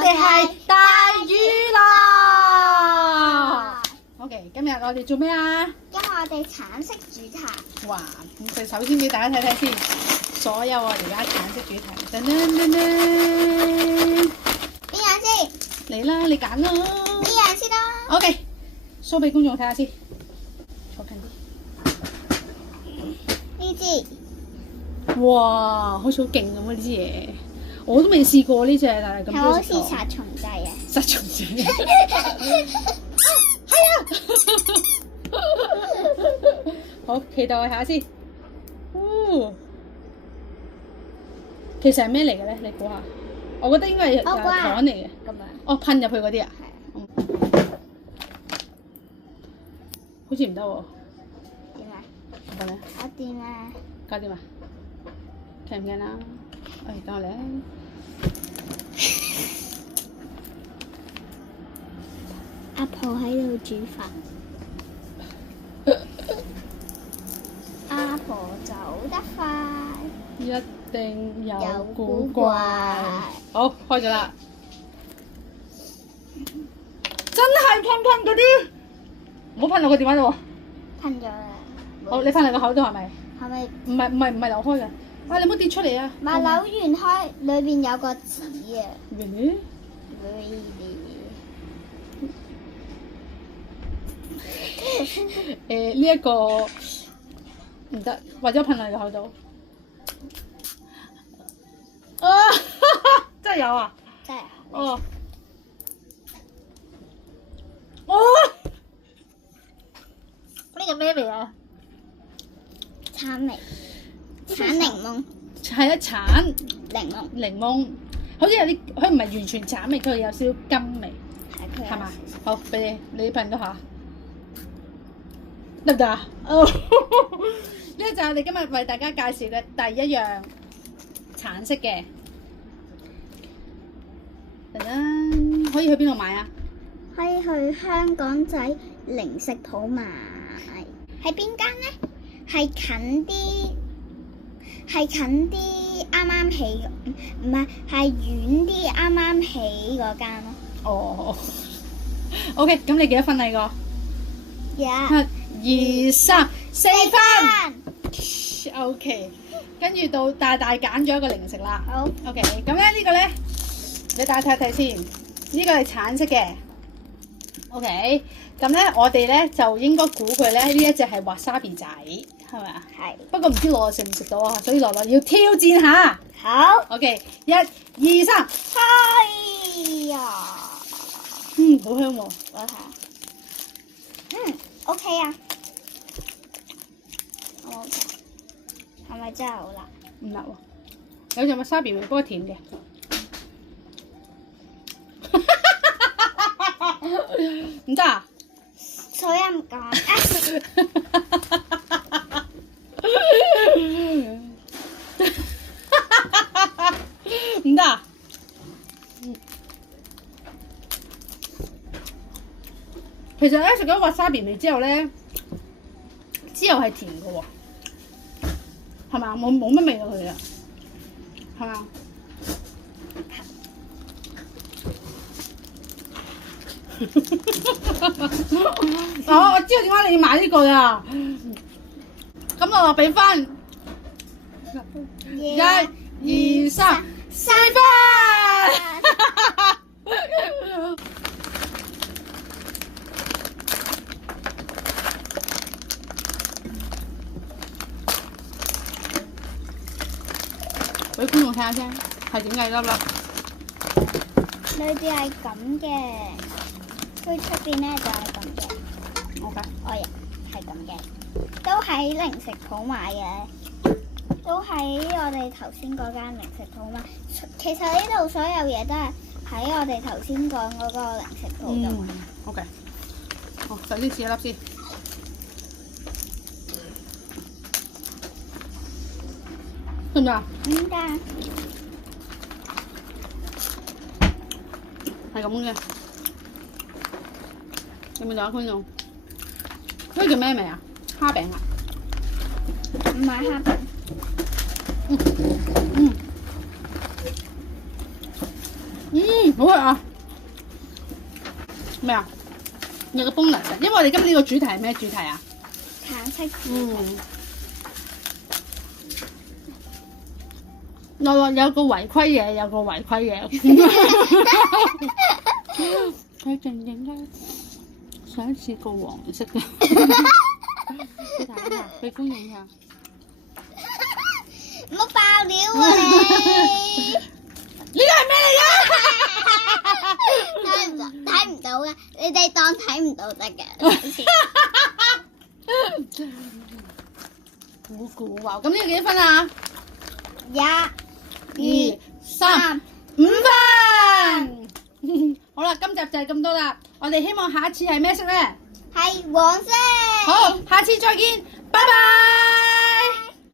哋係大魚啦。OK， 今日我哋做咩啊？今日我哋橙色主題。哇！咁就首先俾大家睇睇先，所有我哋而家橙色主題。噔噔噔噔，邊樣先？嚟啦，你揀啦。呢樣先啦。OK， show 俾觀眾睇下先，坐近啲。呢支哇，好似好勁咁啊！呢支嘢我都未試過呢隻，但係咁係好似都食過。殺蟲劑啊！殺蟲劑。係啊。好，期待下先。哦，其實係咩嚟嘅咧？你估下？我覺得應該係糖嚟嘅。咁樣。哦，噴入去嗰啲啊？係。好似唔得喎。點啊？得咧？搞掂啦！搞掂啊？驚唔驚啊？等我嚟啊！阿婆喺度煮飯。阿婆走得快，一定有有古古怪。怪。好，開咗啦！真係噴嗰啲，唔好噴落個電話度喎。噴咗啦。好，你噴落個口度係咪？係咪？唔係流開嘅。啊，你唔好跌出嚟啊！咪扭完開，裏邊有個紙啊。Really？呢一個唔得，或者噴落個口度。啊！真係有啊！真係。哦。哦！呢個咩味啊？橙味。橙檸檬。係啊，橙檸檬，好似有啲，佢唔係完全橙味，佢有少少甘味，係嘛？好，俾你噴多下，得唔得啊？哦，呢就係我哋今日為大家介紹嘅第一樣橙色嘅。等等，可以去邊度買啊？可以去香港仔零食鋪買。喺邊間呢？係近啲啱啱起，唔係遠啲啱啱起嗰間咯。哦，OK， 咁你幾多分啊？呢個1、2、3、4分。OK， 跟住到大揀咗一個零食啦。好。 OK， 咁咧呢個咧，你大家睇睇先。呢個係橙色嘅。OK， 咁咧我哋咧就應該估佢咧呢一隻係 wasabi 仔，係咪啊？係。不過唔知樂樂食唔食到啊，所以樂樂要挑戰下。好。 OK， 1、2、3，哎呀！好香喎。我睇下。OK 啊。好唔好食？係咪真係好辣？唔辣喎，有隻 wasabi 味，不過甜嘅。唔得啊！所以唔講。唔得啊！其實咧食咗 wasabi 味之後咧，之後係甜嘅喎，係嘛？冇乜味落去啊，係嘛？我知道點解你要買呢個㗎，咁我俾分1、2、3、4分。俾觀眾睇下先，係點嘅粒粒？裏邊係咁嘅，佢出邊咧就係咁嘅。OK。我亦係咁嘅，都喺零食鋪買嘅，都喺我哋頭先嗰間零食鋪買。其實呢度所有嘢都係喺我哋頭先講嗰個零食鋪度買。OK。好，首先試一粒先。得唔得啊？唔得。係咁嘅。有冇打觀眾？呢個叫咩味啊？蝦餅啊？唔係蝦餅。嗯。好啊！咩啊？有個 bonus，因為我哋今年個主題係咩主題啊？橙色。有個違規嘢，有個違規嘢。佢靜靜咧，想試個黃色嘅。你睇下，俾觀眾下。唔好爆料啊你！呢個係咩嚟睇唔到嘅，你哋當睇唔到得嘅。估估啊！咁呢個幾多分啊1、2、3、5分。好啦，今集就係咁多啦。我哋希望下一次係咩色咧？係黃色。好，下次再見，拜拜。